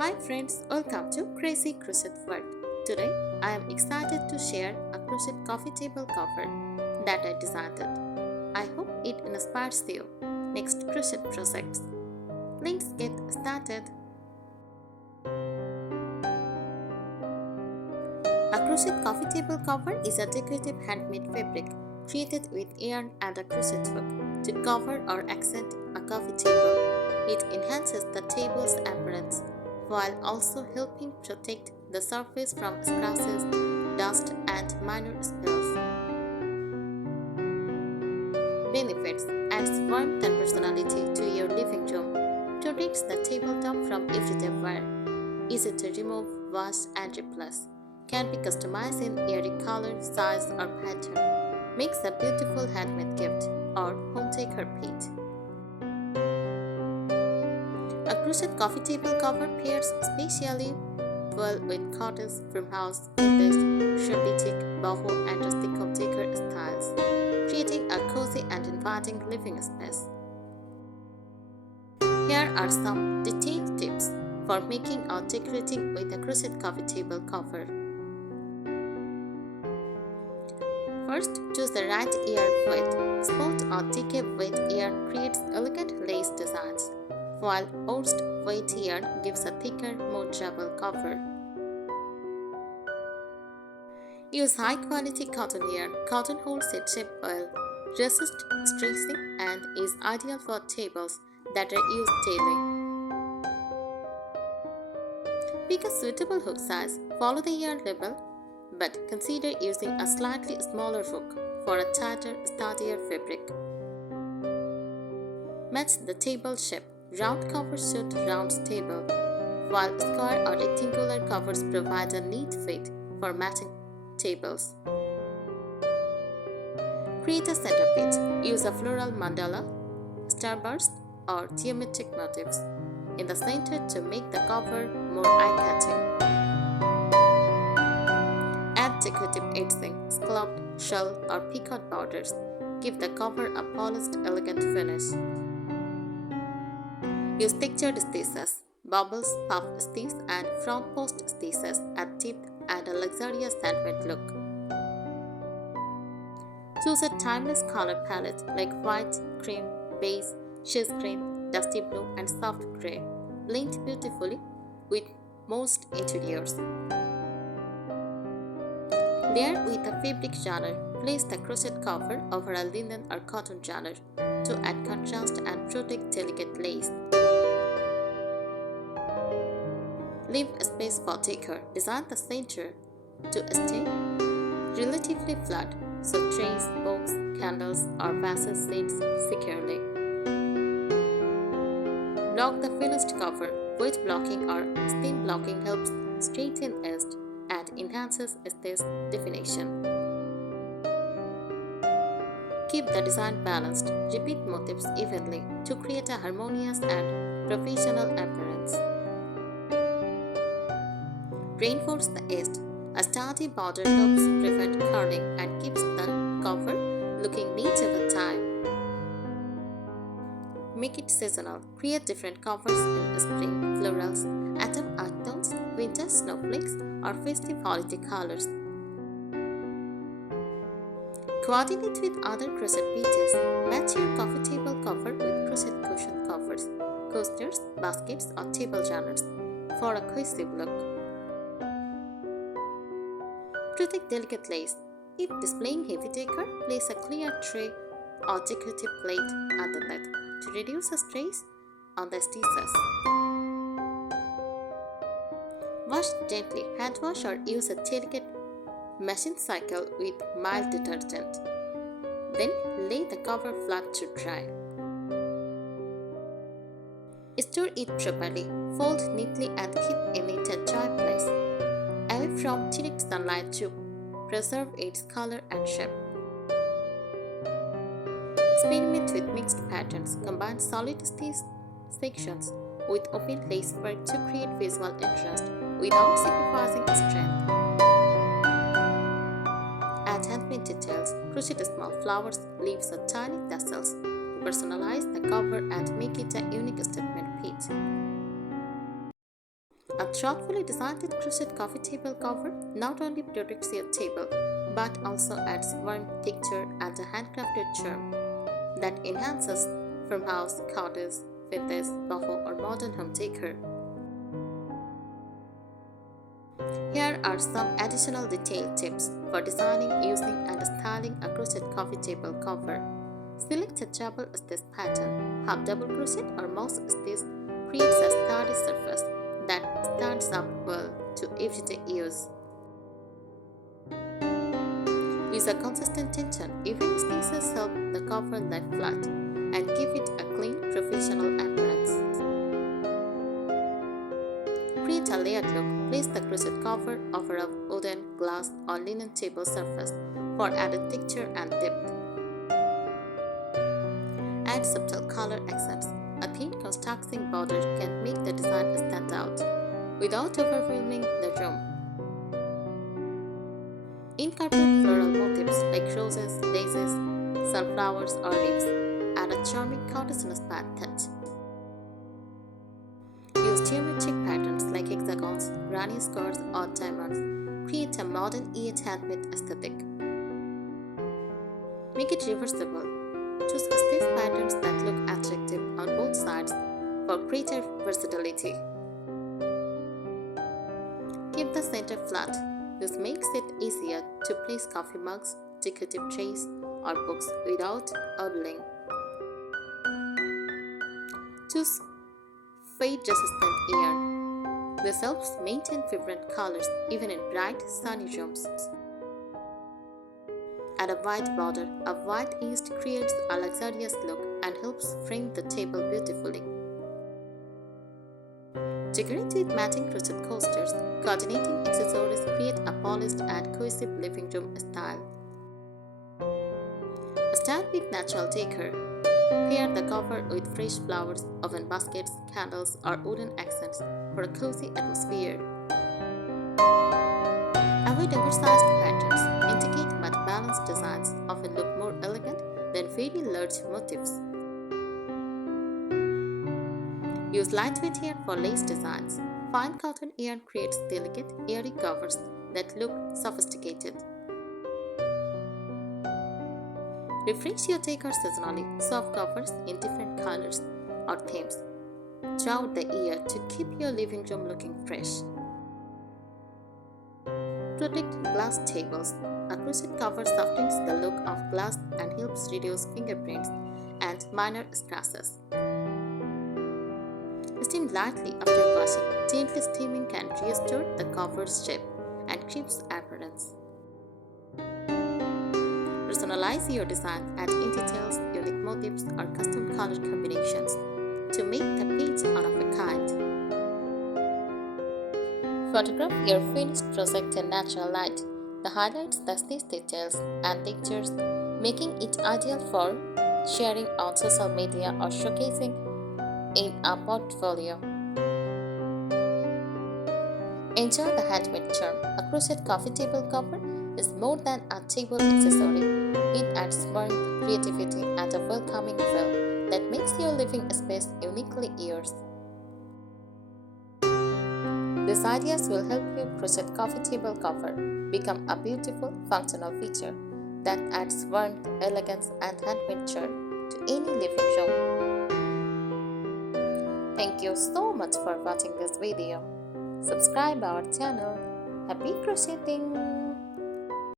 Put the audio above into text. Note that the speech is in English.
Hi friends, welcome to Crazy Crochet World. Today I am excited to share a crochet coffee table cover that I designed. I hope it inspires you next crochet projects. Let's get started. A crochet coffee table cover is a decorative handmade fabric created with yarn and a crochet hook to cover or accent a coffee table. It enhances the table's appearance while also helping protect the surface from scratches, dust, and minor spills. Benefits: adds warmth and personality to your living room, protects the tabletop from everyday wear, easy to remove, wash, and replace, can be customized in every color, size, or pattern, makes a beautiful handmade gift or home decor piece. A crochet coffee table cover pairs especially well with cottage, farmhouse, vintage, shabbatic, boho, and rustic home decor styles, creating a cozy and inviting living space. Here are some detailed tips for making or decorating with a crochet coffee table cover. First, choose the right yarn weight. Spot or decay weight yarn creates elegant lace designs, while Orst weight yarn gives a thicker, more durable cover. Use high-quality cotton yarn. Cotton holds its shape well, resists stressing, and is ideal for tables that are used daily. Pick a suitable hook size. Follow the yarn label, but consider using a slightly smaller hook for a tighter, sturdier fabric. Match the table shape. Round covers suit round table, while square or rectangular covers provide a neat fit for matching tables. Create a centerpiece. Use a floral mandala, starburst, or geometric motifs in the center to make the cover more eye-catching. Add decorative edging, scalloped, shell, or peacock borders. Give the cover a polished, elegant finish. Use textured stitches, bubbles, puff stitches, and front post stitches at depth and a luxurious handmade look. Choose a timeless color palette like white, cream, beige, cheese green, dusty blue, and soft gray. Blend beautifully with most interiors. Layer with a fabric genre. Place the crochet cover over a linen or cotton genre to add contrast and protect delicate lace. Leave a space for decor. Design the center to stay relatively flat so trays, books, candles, or vases sit securely. Block the finished cover. Weight blocking or steam blocking helps straighten edge and enhances its definition. Keep the design balanced. Repeat motifs evenly to create a harmonious and professional appearance. Reinforce the edge. A sturdy border helps prevent curling and keeps the cover looking neat over time. Make it seasonal. Create different covers in spring, florals, autumn earth tones, winter snowflakes, or festive holiday colors. Coordinate with other crochet pieces. Match your coffee table cover with crochet cushion covers, coasters, baskets, or table runners for a cohesive look. Protect delicate lace. If displaying heavy decor, place a clear tray or decorative plate underneath to reduce the stress on the stitches. Wash gently. Hand wash or use a delicate machine cycle with mild detergent. Then lay the cover flat to dry. Store it properly. Fold neatly and keep in a dry place, away from direct sunlight to preserve its color and shape. Experiment with mixed patterns. Combine solid stitch sections with open lace work to create visual interest without sacrificing strength. Add handmade details. Crochet small flowers, leaves, or tiny tassels to personalize the cover and make it a unique statement piece. A thoughtfully designed crochet coffee table cover not only protects your table but also adds warmth, texture, and a handcrafted charm that enhances farmhouse, cottage, vintage, boho, or modern home decor. Here are some additional detailed tips for designing, using, and styling a crochet coffee table cover. Select a double stitch pattern. Half double crochet or moss stitch creates a sturdy surface that stands up well to everyday use. Use a consistent tension. Even stitches help the cover lie flat and give it a clean, professional appearance. Create a layered look. Place the crochet cover over a wooden, glass, or linen table surface for added texture and depth. Add subtle color accents. A thin contrasting border can make the design stand out without overwhelming the room. Incorporate floral motifs like roses, daisies, sunflowers, or leaves. Add a charming counter-inspired touch. Use geometric patterns like hexagons, granny squares, or diamonds. Create a modern yet handmade aesthetic. Make it reversible. Choose stitch patterns that look attractive on both sides for greater versatility. Keep the center flat. This makes it easier to place coffee mugs, decorative trays, or books without wobbling. Choose fade-resistant yarn. This helps maintain vibrant colors even in bright, sunny rooms. Add a white border. A white east creates a luxurious look and helps frame the table beautifully. Decorate with matching crochet coasters. Coordinating accessories create a polished and cohesive living room style. Start with natural decor. Pair the cover with fresh flowers, oven baskets, candles, or wooden accents for a cozy atmosphere. Avoid oversized patterns. Intricate but balanced designs often look more elegant than very large motifs. Use lightweight yarn for lace designs. Fine cotton yarn creates delicate, airy covers that look sophisticated. Refresh your decor seasonally. Soft covers in different colors or themes throughout the year to keep your living room looking fresh. Protect glass tables. A crochet cover softens the look of glass and helps reduce fingerprints and minor scratches. Steam lightly after washing. Gently steaming can restore the cover's shape and crisp appearance. Personalize your design. Add in details, unique motifs, or custom color combinations to make the piece one of a kind. Photograph your finished project in natural light. The highlights the stitch details and textures, making it ideal for sharing on social media or showcasing in a portfolio. Enjoy the handmade charm. A crochet coffee table cover is more than a table accessory. It adds warmth, creativity, and a welcoming feel that makes your living space uniquely yours. These ideas will help your crochet coffee table cover become a beautiful, functional feature that adds warmth, elegance, and handmade charm to any living room. Thank you so much for watching this video. Subscribe our channel. Happy crocheting!